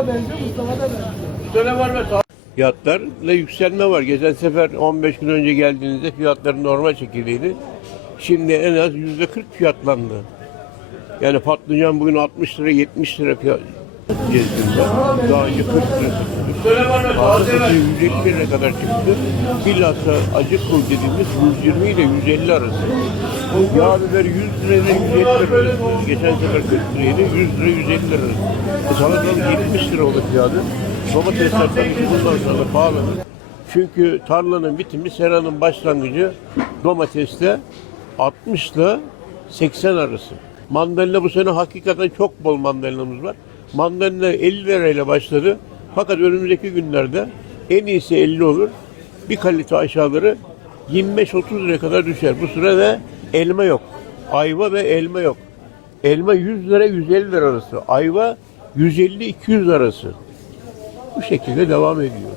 da benziyor, Mustafa da benziyor. Üstüne var ve Fiyatlarla yükselme var. Geçen sefer 15 gün önce geldiğinizde fiyatların normal çekildiğini şimdi en az yüzde 40 fiyatlandı. Yani patlıcan bugün 60 lira 70 lira fiyat cezdinde. Daha önce 40 lira satıldı. Fazlası 150 lira kadar çıktı. Bilhassa acı kul dediğimiz 120 ile 150 arası. Yağ biber 100 lira ile 150 lira arası. Geçen sefer 40 liraydı 100 lira 150 lira arası. E, salatalık 70 lira fiyatı. Domatesler tabii ki bundan sonra pahalı. Çünkü tarlanın bitimi seranın başlangıcı domateste 60 ile 80 arası. Mandalina bu sene hakikaten çok bol mandalinamız var. Mandalina 50 lirayla başladı. Fakat önümüzdeki günlerde en iyisi 50 olur. Bir kalite aşağıları 25-30 liraya kadar düşer. Bu sırada elma yok. Ayva ve elma yok. Elma 100 lira 150 lira arası. Ayva 150-200 arası. Bu şekilde devam ediyor.